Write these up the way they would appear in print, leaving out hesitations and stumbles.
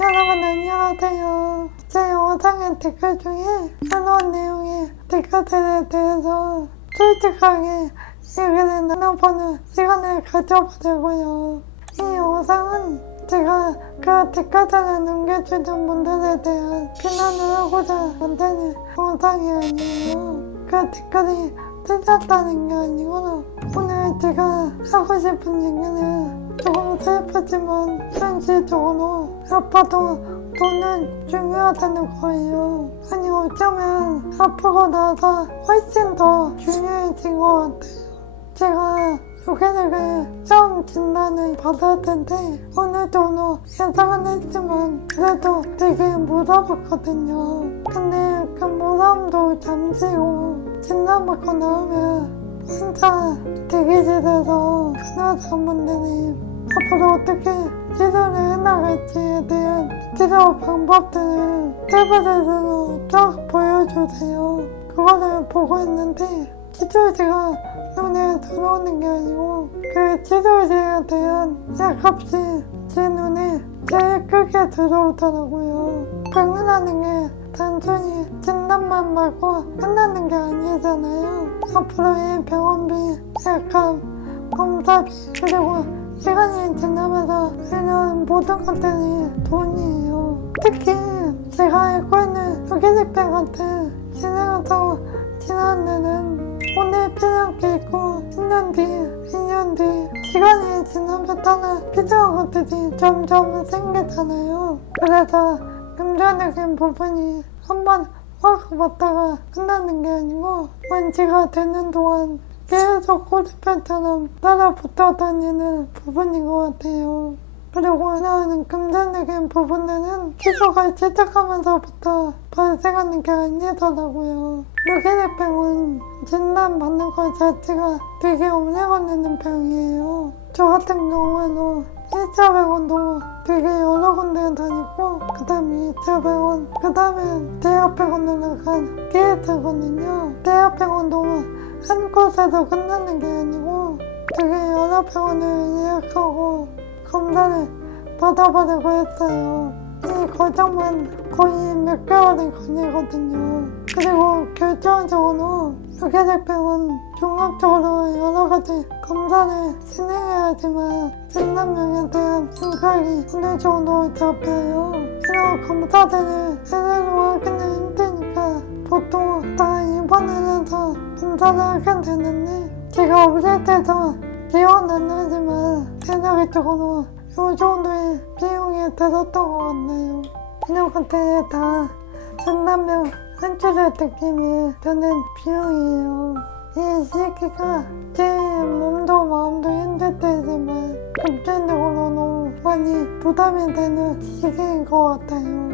여러분 안녕하세요. 제 영상의 댓글 중에 새로운 내용의 댓글들에 대해서 솔직하게 얘기를 나눠보는 시간을 가져보려고요. 이 영상은 제가 그 댓글들을 남겨주신 분들에 대한 비난을 하고자 만드는 영상이 아니에요. 그 댓글이 틀렸다는 게 아니고 오늘 제가 하고 싶은 얘기는 조금 슬프지만 현실적으로 아파도 돈은 중요하다는 거예요. 아니 어쩌면 아프고 나서 훨씬 더 중요해진 것 같아요. 제가 요괴력을 처음 진단을 받았을 때 어느 정도 예상은 했지만 그래도 되게 무서웠거든요. 근데 그 무서움도 잠시고 진단받고 나오면 진짜 대기실에서 간호사분들이 앞으로 어떻게 치료를 해나갈지에 대한 치료 방법들을 테이블으로 쫙 보여주세요. 그거를 보고 있는데 치료제가 눈에 들어오는 게 아니고 그 치료제에 대한 약값이 제 눈에 제일 크게 들어오더라고요. 병원하는 게 단순히 진단만 받고 끝나는 게 아니잖아요. 앞으로 이 병원비, 약값, 검사비 그리고 시간이 지나면서 이런 모든 것들이 돈이에요. 특히 제가 알고 있는 유기농병 같은 진행해서 지난 데는 오늘 필요한 게 있고 10년 뒤, 2년 뒤 시간이 지나며 따라 필요한 것들이 점점 생기잖아요. 그래서 금전적인 부분이 한번 확 왔다가 끝나는 게 아니고 완치가 되는 동안 계속 꼬리표처럼 따라붙어 다니는 부분인 것 같아요. 그리고 이런 금전적인 부분들은 치료가 시작하면서부터 발생하는 게 아니더라고요. 유기농병은 진단받는 것 자체가 되게 오래 걸리는 병이에요. 저 같은 경우에도 1차 병원도 되게 여러 군데 다니고 그 다음에 2차 병원, 그 다음에 대학병원으로 가게 되거든요. 대학병원도 한 곳에서 끝나는 게 아니고 되게 여러 병원을 예약하고 검사를 받아보려고 했어요. 이 과정만 거의 몇 개월이 걸리거든요. 그리고 결정적으로 유기농병은 종합적으로 여러 가지 검사를 진행해야지만 진단명에 대한 심각이 어느 정도 잡혀요. 이런 검사들을 제대로 하기는 힘드니까 보통 다 입원을 해서 검사를 하게 되는데 제가 어릴 때도 기억은 안 나지만 대략적으로 이 정도의 비용이 들었던 것 같네요. 이런 것들이 다 진단명 한줄의 느낌이 드는 비용이에요. 이 시기가 제 몸도 마음도 힘들 때지만 금전적으로 너무 많이 부담이 되는 시기인 것 같아요.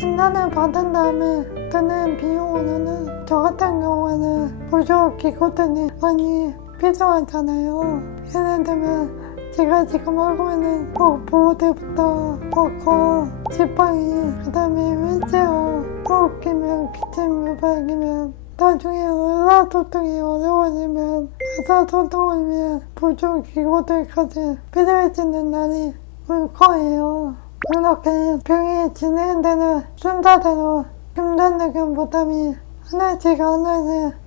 진단을 받은 다음에 드는 비용으로는 저 같은 경우에는 보조기구들이 많이 필요하잖아요. 예를 들면 제가 지금 하고 있는 보호대부터 워커, 지팡이, 그 다음에 휠체어, 호흡기면, 기침 유발기면 나중에 의사소통이 어려워지면 의사소통을 위한 보조기구들까지 필요해지는 날이 올 거예요. 이렇게 병이 진행되는 순서대로 금전적인 부담이 하나씩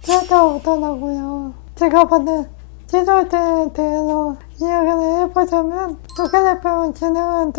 찾아오더라고요. 제가 받은 치료제에 대해서 이야기를 해보자면 유기농병 진행한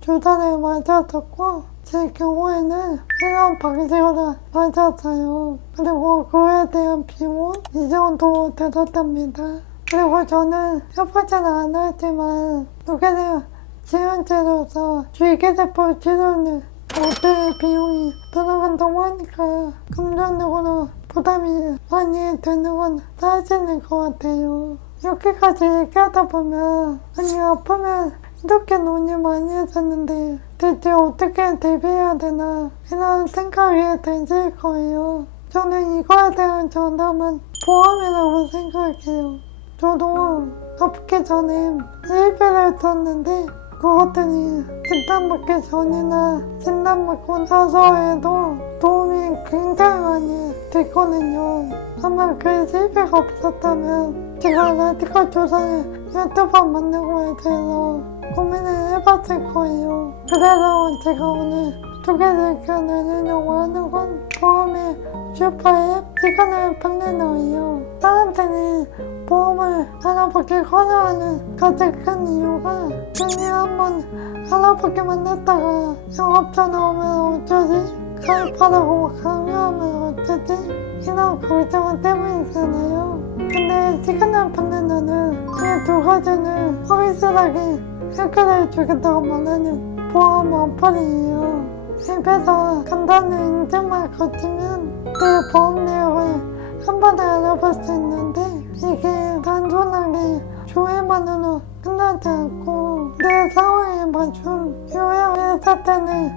조사를 맞았었고 제 경우에는 이런 방식으로 맞았어요. 그리고 그에 대한 비용은 이 정도 들었답니다. 그리고 저는 해보지는 않았지만 유기농 지원제로서 줄기세포 치료는 5배의 비용이 들어간다고 하니까 금전적으로 부담이 많이 되는 건 사실인 것 같아요. 이렇게까지 얘기하다 보면 아니 아프면 이렇게 돈이 많이 했었는데 대체 어떻게 대비해야 되나 이런 생각이 드실 거예요. 저는 이거에 대한 정답은 보험이라고 생각해요. 저도 아프기 전에 일비를 썼는데 그것들이 진단받기 전이나 진단받고 나서에도 도움이 굉장히 많이 됐거든요. 아마 그 실비가 없었다면 제가 라디컬 조사를 몇 번 만들고 대해서 고민을 해봤을 거예요. 그래서 제가 오늘 소개를 내리려고 하는 건 보험의 슈퍼앱 시간을 보내너예요. 사람들이 보험을 알아보기 꺼려하는 가장 큰 이유가 괜히 한번 알아보기만 했다가 영업전화 오면 어쩌지? 가입하라고 강요하면 어쩌지? 이런 걱정 때문이잖아요. 근데 시간을 보내면은 이 두 가지는 확실하게 해결해 주겠다고 말하는 보험 어플이에요. 앱에서 간단한 인증만 거치면 내 보험 내역을 한 번에 알아볼 수 있는데 이게 단순하게 조회만으로 끝나지 않고 내 상황에 맞춘 요약 사태를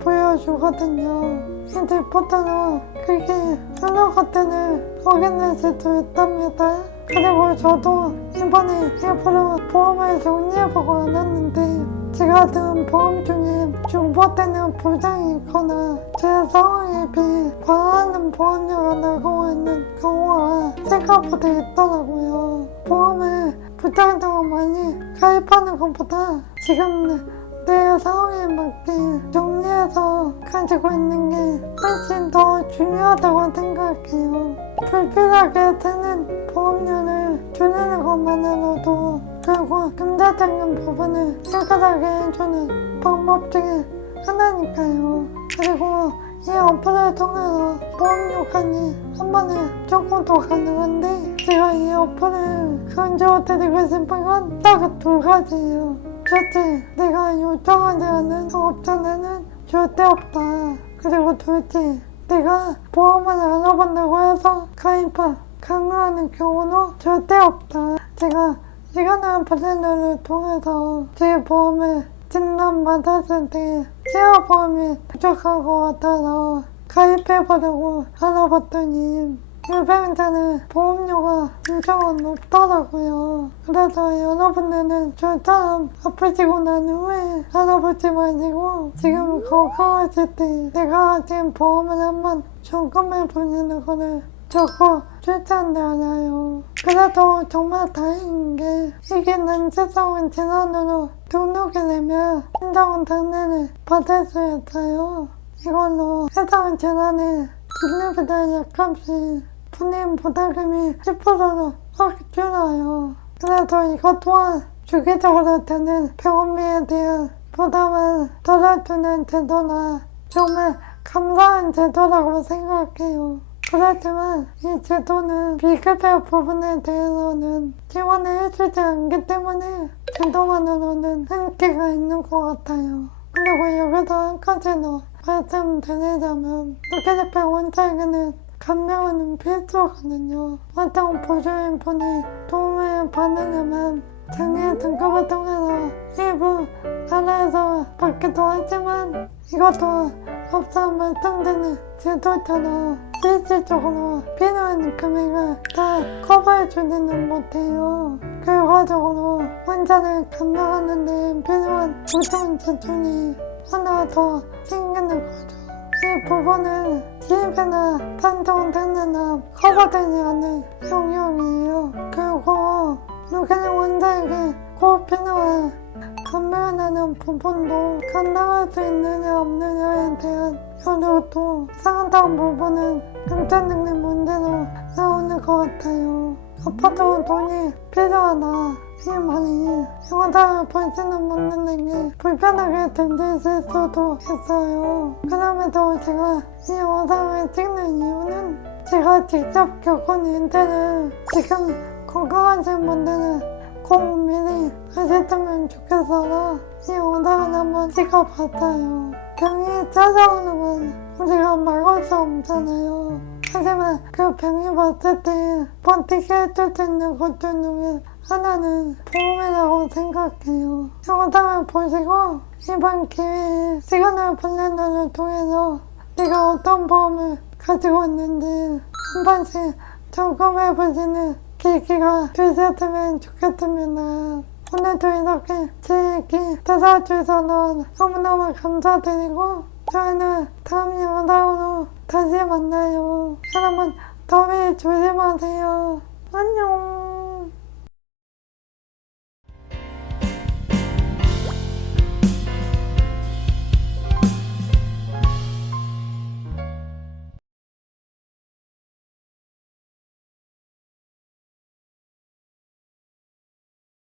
보여주거든요. 이 리포트로 그게 여러 것들을 확인할 수도 있답니다. 그리고 저도 이번에 앱으로 보험을 정리해보고 알았는데 제가 든 보험 중에 중복되는 보장이 있거나 제 상황에 비해 과하는 보험료가 나고 있는 경우가 생각보다 있더라고요. 보험을 부담적으로 많이 가입하는 것보다 지금 내 상황에 맞게 정리해서 가지고 있는 게 훨씬 더 중요하다고 생각해요. 불필요하게 드는 보험료를 줄이는 것만으로도 결국 금전적인 부분을 해결하게 해주는 방법 중에 하나니까요. 그리고 이 어플을 통해서 보험료까지 한 번에 조금도 가능한데 제가 이 어플을 강조드리고 싶은 건 딱 두 가지예요. 첫째, 내가 요청하지 않은 업체는 절대 없다. 그리고 둘째, 내가 보험을 알아본다고 해서 가입을 강요하는 경우는 절대 없다. 제가 시간을 보내는 통해서 제 보험을 진단받았을 때 치아보험이 부족한 것 같아서 가입해보려고 알아봤더니 유병자는 보험료가 엄청 높더라고요. 그래서 여러분들은 저처럼 아프시고 난 후에 알아보지 마시고 지금 건강하실 때 내가 지금 보험을 한번 점검해보시는 거를 적극 추천드려요. 그래도 정말 다행인 게 이게 난치성은 질환으로 등록이 되면 신종 장례를 받을 수 있어요. 이걸로 해당 질환의 진료비를 약값이 분임 보상금이 10%로 확 줄어요. 그래서 이것 또한 주기적으로 드는 병원비에 대한 부담을 덜어주는 제도라 정말 감사한 제도라고 생각해요. 그렇지만 이 제도는 비급여 부분에 대해서는 지원을 해주지 않기 때문에 제도만으로는 한계가 있는 것 같아요. 그리고 여기서 한 가지 더 말씀드리자면 노케즈병 원장에게는 간병은 필수거든요. 어떤 보조인분이 도움을 받으려면 장애 등급을 통해서 일부 나라에서 받기도 하지만 이것도 앞서 말씀드린 제도처럼 실질적으로 필요한 금액을 다 커버해주지는 못해요. 결과적으로 환자를 간병하는 데 필요한 보존 지출이 하나 더 생기는 거죠. 이 부분은 지입이나 단종 등등은 커버되지 않는 영역이에요. 그리고 누구는 환자에게 꼭 필요한 간병하는 부분도 감당할 수 있느냐 없느냐에 대한 여력도 상당 부분은 금전적인 문제로 나오는 것 같아요. 아파도 돈이 필요하다. 이 말이 영상을 보시는 분들에게 불편하게 들리실 수도 있어요. 그럼에도 제가 이 영상을 찍는 이유는 제가 직접 겪은 일들을 지금 건강하신 분들은 꼭 미리 아셨으면 좋겠어서 이 영상을 한번 찍어봤어요. 병이 찾아오는 건 우리가 막을 수 없잖아요. 하지만 그 병이 왔을 때 버티게 해줄 수 있는 것들 중에 하나는 보험이라고 생각해요. 영상을 보시고 이번 기회에 시간을 보내는 통해서 내가 어떤 보험을 가지고 있는지 한 번씩 점검해보시는 계기가 되셨으면 좋겠습니다. 오늘도 이렇게 제 얘기 들어주셔서 너무너무 감사드리고 저희는 다음 영상으로 다시 만나요. 여러분 더위 조심하세요. 안녕.